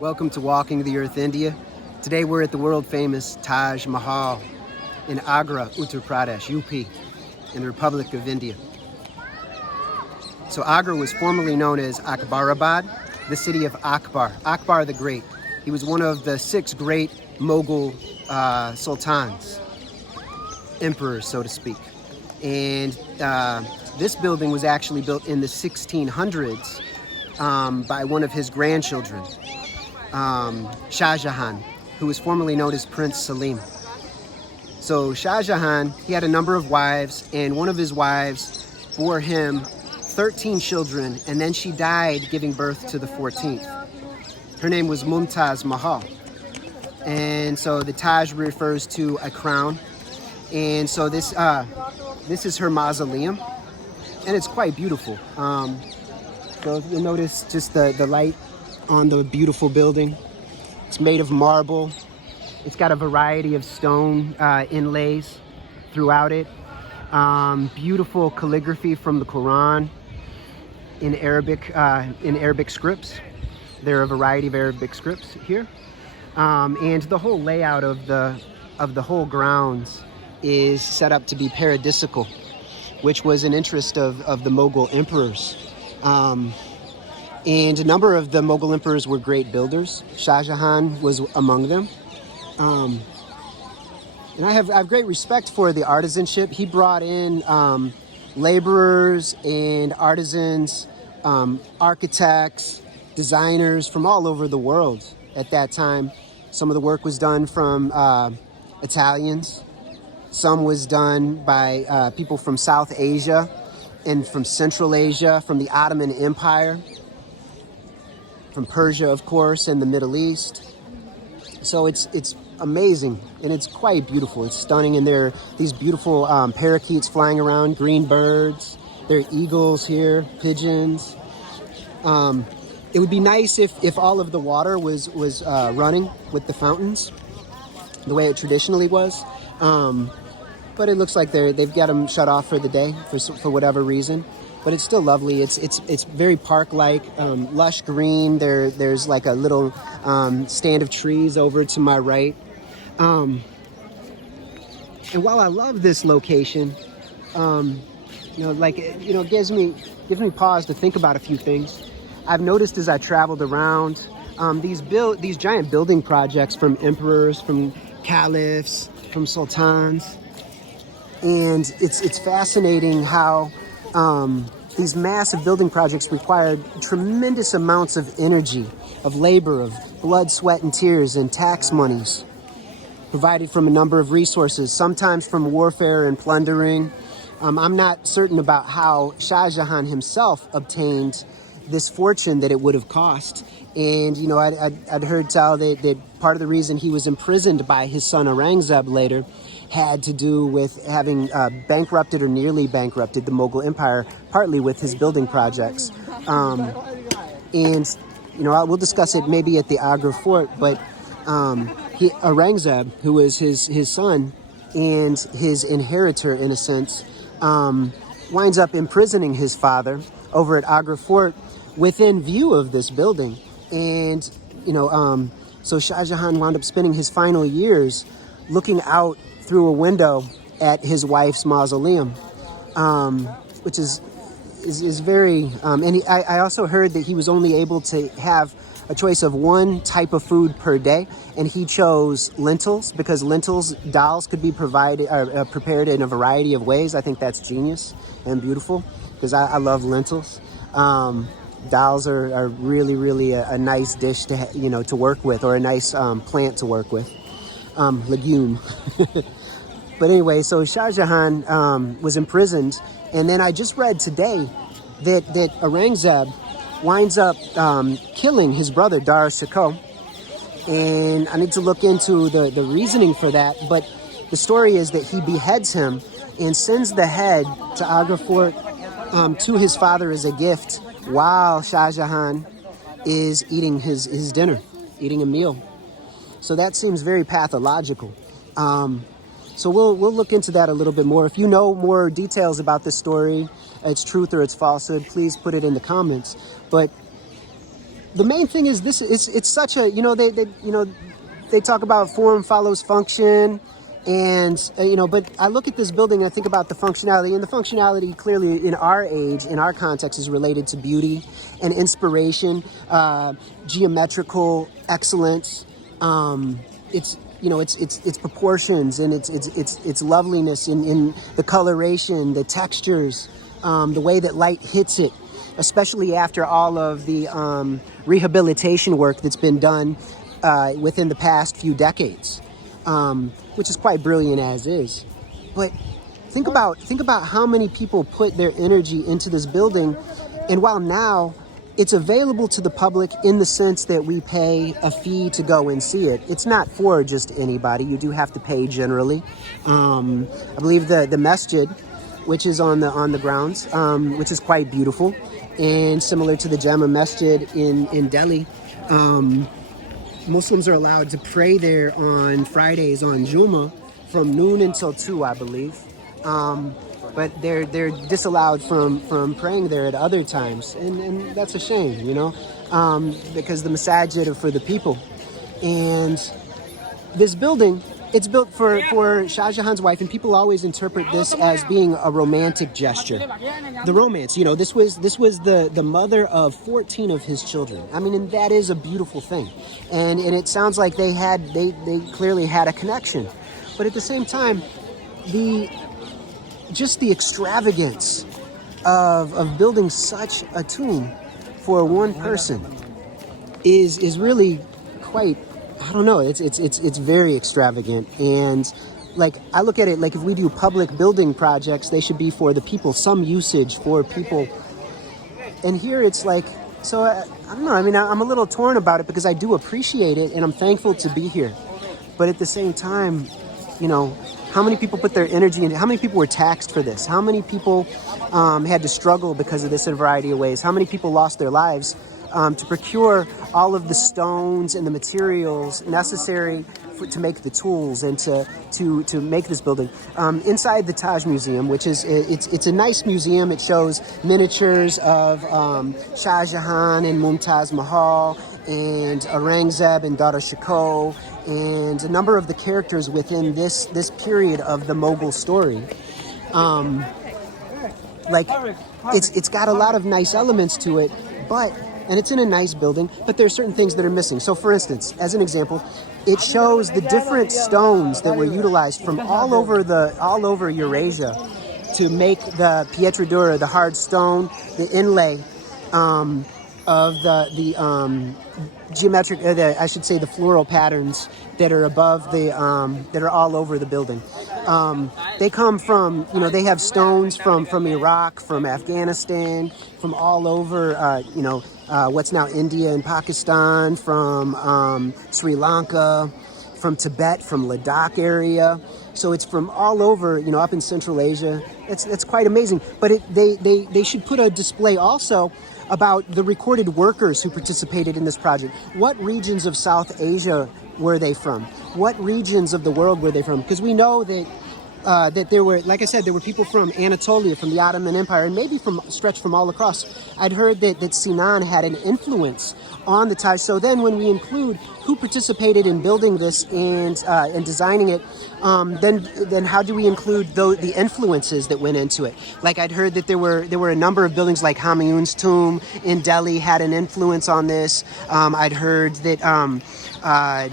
Welcome to Walking the Earth, India. Today we're at the world famous Taj Mahal in Agra, Uttar Pradesh, UP, in the Republic of India. So Agra was formerly known as Akbarabad, the city of Akbar, Akbar the Great. He was one of the 6 great Mughal sultans, emperors, so to speak. And this building was actually built in the 1600s by one of his grandchildren, Shah Jahan, who was formerly known as Prince Salim. So Shah Jahan, he had a number of wives, and one of his wives bore him 13 children, and then she died giving birth to the 14th. Her name was Mumtaz Mahal. And so the Taj refers to a crown. And so this is her mausoleum, and it's quite beautiful. So you'll notice just the light on the beautiful building. It's made of marble. It's got a variety of stone inlays throughout it. Beautiful calligraphy from the Quran in Arabic scripts. There are a variety of Arabic scripts here, and the whole layout of the whole grounds is set up to be paradisical, which was an interest of the Mughal emperors. And a number of the Mughal emperors were great builders. Shah Jahan was among them. And I have great respect for the artisanship. He brought in laborers and artisans, architects, designers from all over the world at that time. Some of the work was done from Italians. Some was done by people from South Asia and from Central Asia, from the Ottoman Empire, from Persia, of course, and the Middle East. So it's amazing, and it's quite beautiful. It's stunning, and there are these beautiful parakeets flying around, green birds. There are eagles here, pigeons. It would be nice if all of the water was running with the fountains, the way it traditionally was. But it looks like they've got them shut off for the day for whatever reason. But it's still lovely. It's very park-like, lush green. There's like a little stand of trees over to my right. And while I love this location, it gives me pause to think about a few things. I've noticed as I traveled around these giant building projects from emperors, from caliphs, from sultans, and it's fascinating how these massive building projects required tremendous amounts of energy, of labor, of blood, sweat, and tears, and tax monies provided from a number of resources, sometimes from warfare and plundering. I'm not certain about how Shah Jahan himself obtained this fortune that it would have cost. And, I'd heard tell that part of the reason he was imprisoned by his son Aurangzeb later had to do with having bankrupted or nearly bankrupted the Mughal Empire, partly with his building projects. We'll discuss it maybe at the Agra fort, but Aurangzeb, who was his son and his inheritor in a sense, winds up imprisoning his father over at Agra fort within view of this building. And, so Shah Jahan wound up spending his final years looking out through a window at his wife's mausoleum, which is very, I also heard that he was only able to have a choice of one type of food per day, and he chose lentils because dals could be prepared in a variety of ways. I think that's genius and beautiful because I love lentils. Dals are really, really a nice dish to work with, or a nice plant to work with, legume. But anyway, so Shah Jahan was imprisoned, and then I just read today that Aurangzeb winds up killing his brother Dar Shikoh, and I need to look into the reasoning for that. But the story is that he beheads him and sends the head to Agra Fort to his father as a gift, while Shah Jahan is eating his dinner, eating a meal. So that seems very pathological. So we'll look into that a little bit more. If you know more details about this story, its truth or its falsehood, please put it in the comments. But the main thing is this: it's such a, they talk about form follows function, and but I look at this building and I think about the functionality, and the functionality clearly in our age, in our context, is related to beauty and inspiration, geometrical excellence. It's proportions and its loveliness in the coloration, the textures, the way that light hits it, especially after all of the rehabilitation work that's been done within the past few decades, which is quite brilliant as is. But think about how many people put their energy into this building, and while now it's available to the public in the sense that we pay a fee to go and see it, it's not for just anybody. You do have to pay generally. I believe the masjid, which is on the grounds, which is quite beautiful, and similar to the Jama Masjid in Delhi, Muslims are allowed to pray there on Fridays on Jummah from noon until 2, I believe. But they're disallowed from praying there at other times, and that's a shame, because the masajid are for the people. And this building, it's built for Shah Jahan's wife, and people always interpret this as being a romantic gesture. The romance, this was the mother of 14 of his children. I mean, and that is a beautiful thing. And it sounds like they clearly had a connection. But at the same time, the extravagance of building such a tomb for one person is really quite, I don't know, it's very extravagant. And like, I look at it like, if we do public building projects, they should be for the people, some usage for people. And here it's like, so I don't know, I mean, I'm a little torn about it because I do appreciate it and I'm thankful to be here. But at the same time, how many people put their energy into, how many people were taxed for this? How many people had to struggle because of this in a variety of ways? How many people lost their lives to procure all of the stones and the materials necessary to make the tools and to make this building? Inside the Taj Museum, which is, it's a nice museum. It shows miniatures of Shah Jahan and Mumtaz Mahal and Aurangzeb and Dara Shikoh, and a number of the characters within this period of the Mughal story. It's got a lot of nice elements to it, and it's in a nice building, but there are certain things that are missing. So for instance, as an example, it shows the different stones that were utilized from all over Eurasia to make the pietra dura, the hard stone, the inlay of the geometric, I should say the floral patterns that are above that are all over the building. They come from, they have stones from Iraq, from Afghanistan, from all over, what's now India and Pakistan, from Sri Lanka, from Tibet, from Ladakh area. So it's from all over, up in Central Asia. It's quite amazing. But they should put a display also about the recorded workers who participated in this project. What regions of South Asia were they from? What regions of the world were they from? Because we know that there were, like I said, there were people from Anatolia, from the Ottoman Empire, and maybe stretched from all across. I'd heard that Sinan had an influence on the Taj. So then when we include who participated in building this and designing it, then how do we include the influences that went into it? Like, I'd heard that there were a number of buildings, like Humayun's tomb in Delhi had an influence on this. I'd heard that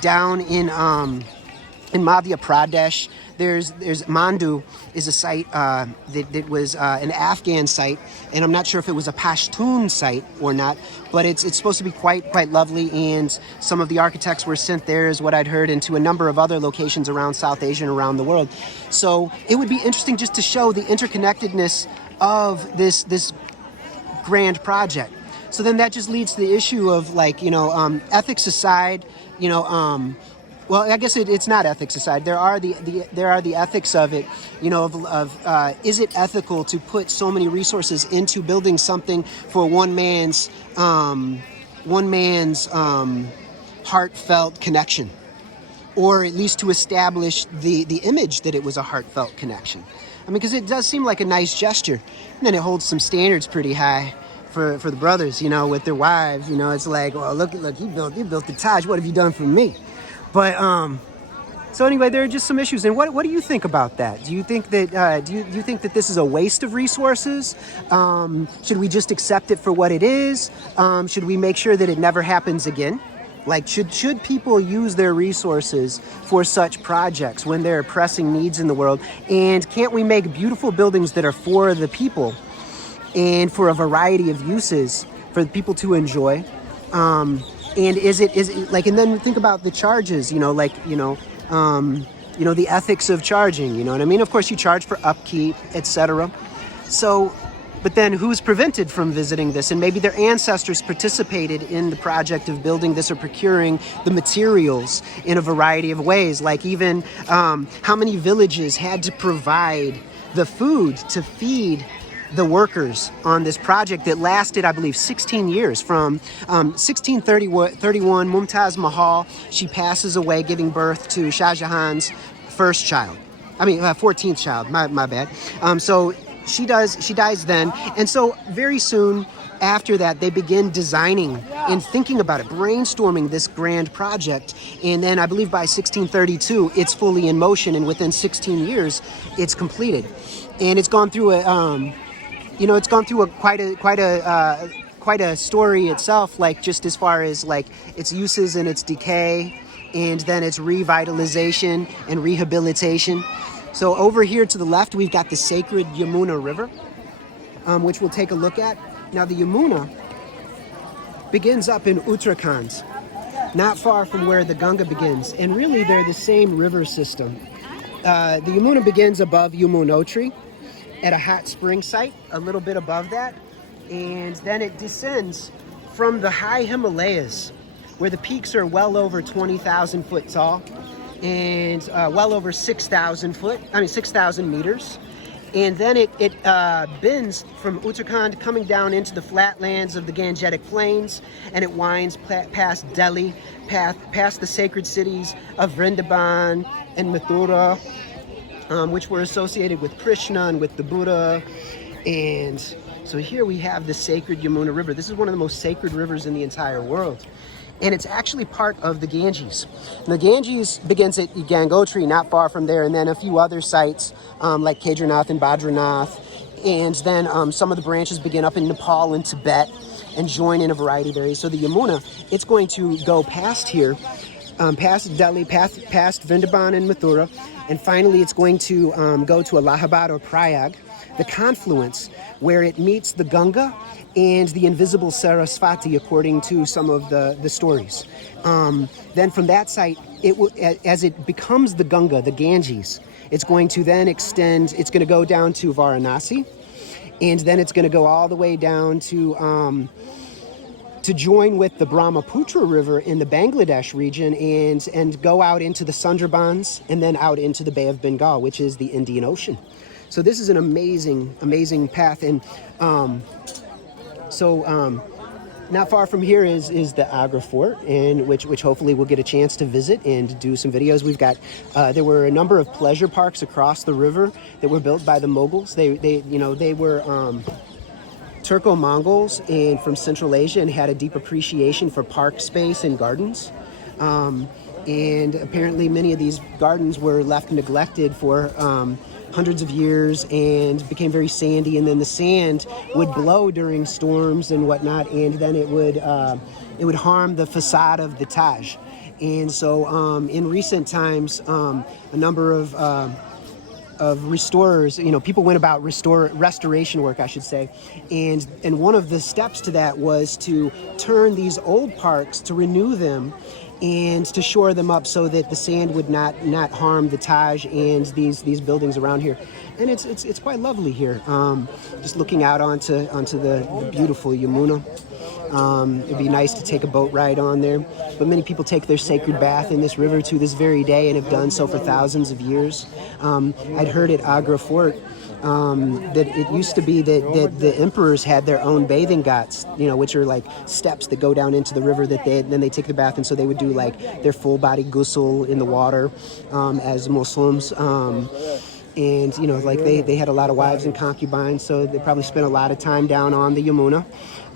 down in Madhya Pradesh, there's Mandu is a site that was an Afghan site, and I'm not sure if it was a Pashtun site or not, but it's supposed to be quite lovely, and some of the architects were sent there, is what I'd heard, and to a number of other locations around South Asia and around the world. So it would be interesting just to show the interconnectedness of this grand project. So then that just leads to the issue of, like, ethics aside, well, I guess it's not ethics aside. There are the ethics of it, is it ethical to put so many resources into building something for one man's heartfelt connection, or at least to establish the image that it was a heartfelt connection. I mean, because it does seem like a nice gesture, and then it holds some standards pretty high for the brothers, you know, with their wives. You know, it's like, well, look, you built the Taj. What have you done for me? But so anyway, there are just some issues. And what do you think about that? Do you think that do you think that this is a waste of resources? Should we just accept it for what it is? Should we make sure that it never happens again? Like, should people use their resources for such projects when there are pressing needs in the world? And can't we make beautiful buildings that are for the people and for a variety of uses for the people to enjoy? And is it like, and then think about the charges, you know, like, the ethics of charging, you know what I mean? Of course, you charge for upkeep, etc. So, but then who's prevented from visiting this? And maybe their ancestors participated in the project of building this or procuring the materials in a variety of ways. Like even how many villages had to provide the food to feed the workers on this project that lasted, I believe, 16 years. From 1631, Mumtaz Mahal, she passes away giving birth to Shah Jahan's 14th child, my bad. So she dies then. And so very soon after that, they begin designing and thinking about it, brainstorming this grand project. And then I believe by 1632, it's fully in motion. And within 16 years, it's completed. And it's gone through quite a story itself, like just as far as like its uses and its decay, and then its revitalization and rehabilitation. So over here to the left, we've got the sacred Yamuna River, which we'll take a look at. Now the Yamuna begins up in Uttarakhand, not far from where the Ganga begins. And really they're the same river system. The Yamuna begins above Yamunotri at a hot spring site, a little bit above that. And then it descends from the high Himalayas, where the peaks are well over 20,000 foot tall and well over 6,000 meters. And then it bends from Uttarakhand, coming down into the flatlands of the Gangetic Plains, and it winds past Delhi, past the sacred cities of Vrindavan and Mathura, which were associated with Krishna and with the Buddha. And so here we have the sacred Yamuna River. This is one of the most sacred rivers in the entire world. And it's actually part of the Ganges. And the Ganges begins at Gangotri, not far from there, and then a few other sites like Kedarnath and Badrinath. And then some of the branches begin up in Nepal and Tibet and join in a variety of areas. So the Yamuna, it's going to go past here, past Delhi, past Vrindavan and Mathura, and finally it's going to go to Allahabad or Prayag, the confluence where it meets the Ganga and the invisible Sarasvati, according to some of the stories. Then from that site, as it becomes the Ganga, the Ganges, it's going to then extend, it's going to go down to Varanasi, and then it's going to go all the way down to join with the Brahmaputra River in the Bangladesh region and go out into the Sundarbans and then out into the Bay of Bengal, which is the Indian Ocean. So this is an amazing path. And not far from here is the Agra Fort, and which hopefully we'll get a chance to visit and do some videos. We've got there were a number of pleasure parks across the river that were built by the Mughals. They were Turco-Mongols and from Central Asia, and had a deep appreciation for park space and gardens. And apparently many of these gardens were left neglected for hundreds of years and became very sandy, and then the sand would blow during storms and whatnot, and then it would harm the facade of the Taj. And so in recent times, a number of restorers, people went about restoration work, I should say, and one of the steps to that was to turn these old parks, to renew them and to shore them up so that the sand would not harm the Taj and these buildings around here. And it's quite lovely here, just looking out onto the beautiful Yamuna. It'd be nice to take a boat ride on there, but many people take their sacred bath in this river to this very day and have done so for thousands of years. I'd heard at Agra Fort that it used to be that the emperors had their own bathing ghats, which are like steps that go down into the river then they take the bath, and so they would do like their full body ghusl in the water as Muslims. And, you know, like they had a lot of wives and concubines, so they probably spent a lot of time down on the Yamuna,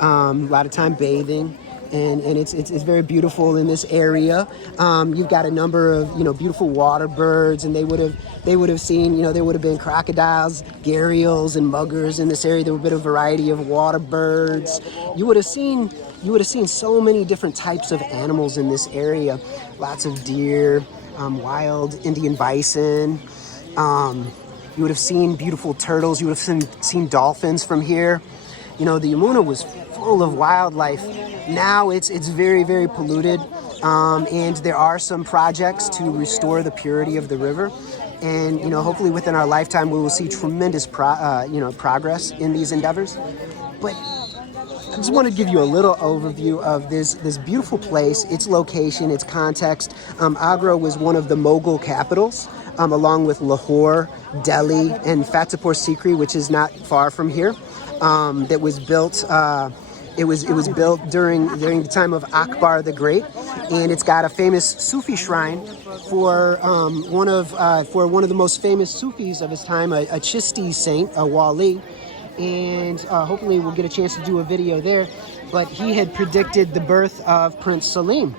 a lot of time bathing. And it's very beautiful in this area. You've got a number of, you know, beautiful water birds, and they would have seen, you know, there would have been crocodiles, gharials, and muggers in this area. There would have been a variety of water birds. You would have seen so many different types of animals in this area. Lots of deer, wild Indian bison. You would have seen beautiful turtles. You would have seen dolphins from here. You know, the Yamuna was full of wildlife. Now it's very, very polluted, and there are some projects to restore the purity of the river. And, you know, hopefully within our lifetime, we will see tremendous progress in these endeavors. But I just want to give you a little overview of this beautiful place, its location, its context. Agra was one of the Mughal capitals, along with Lahore, Delhi, and Fatehpur Sikri, which is not far from here. That was built. It was built during the time of Akbar the Great, and it's got a famous Sufi shrine for one of the most famous Sufis of his time, a Chishti saint, a Wali. And hopefully we'll get a chance to do a video there. But he had predicted the birth of Prince Salim,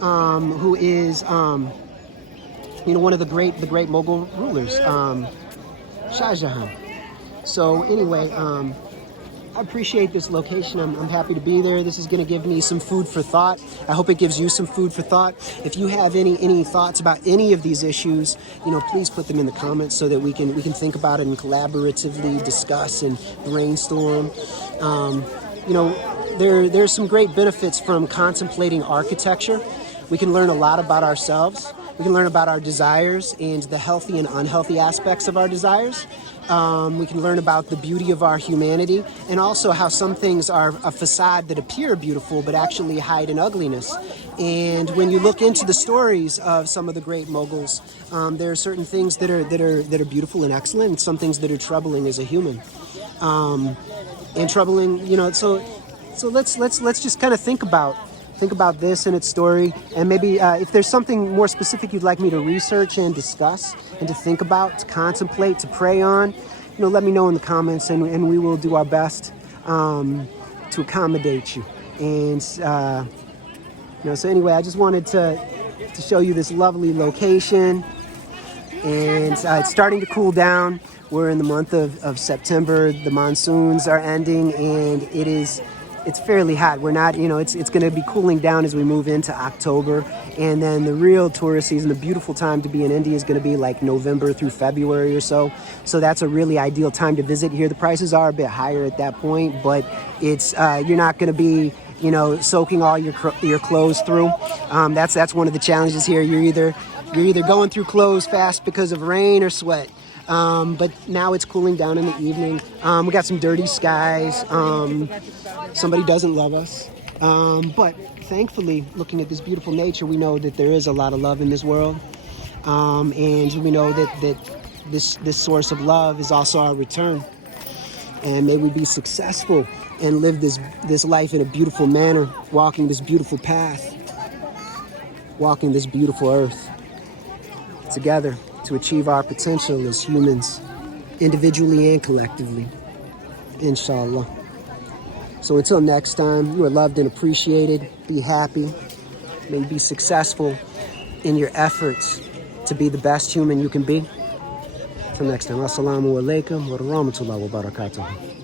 who is you know, one of the great Mughal rulers, Shah Jahan. So anyway, I appreciate this location. I'm happy to be there. This is going to give me some food for thought. I hope it gives you some food for thought. If you have any thoughts about any of these issues, you know, please put them in the comments so that we can think about it and collaboratively discuss and brainstorm. You know, there's some great benefits from contemplating architecture. We can learn a lot about ourselves. We can learn about our desires and the healthy and unhealthy aspects of our desires. We can learn about the beauty of our humanity, and also how some things are a facade that appear beautiful but actually hide in ugliness. And when you look into the stories of some of the great Mughals, there are certain things that are beautiful and excellent, and some things that are troubling as a human. And troubling, you know. So let's just kind of think about this and its story, and maybe if there's something more specific you'd like me to research and discuss and to think about, to contemplate, to pray on, you know, let me know in the comments, and we will do our best to accommodate you. And you know, so anyway, I just wanted to show you this lovely location, and it's starting to cool down. We're in the month of September. The monsoons are ending, and it's fairly hot. We're not, you know, it's going to be cooling down as we move into October. And then the real tourist season, the beautiful time to be in India, is going to be like November through February or so. So that's a really ideal time to visit here. The prices are a bit higher at that point, but it's you're not going to be, you know, soaking all your clothes through. That's one of the challenges here. You're either going through clothes fast because of rain or sweat. But now it's cooling down in the evening. We got some dirty skies. Somebody doesn't love us. But thankfully, looking at this beautiful nature, we know that there is a lot of love in this world. And we know that this source of love is also our return. And may we be successful and live this life in a beautiful manner, walking this beautiful path, walking this beautiful earth together to achieve our potential as humans, individually and collectively, inshallah. So until next time, you are loved and appreciated. Be happy. May you be successful in your efforts to be the best human you can be. Till next time, assalamu alaikum wa rahmatullahi wa barakatuh.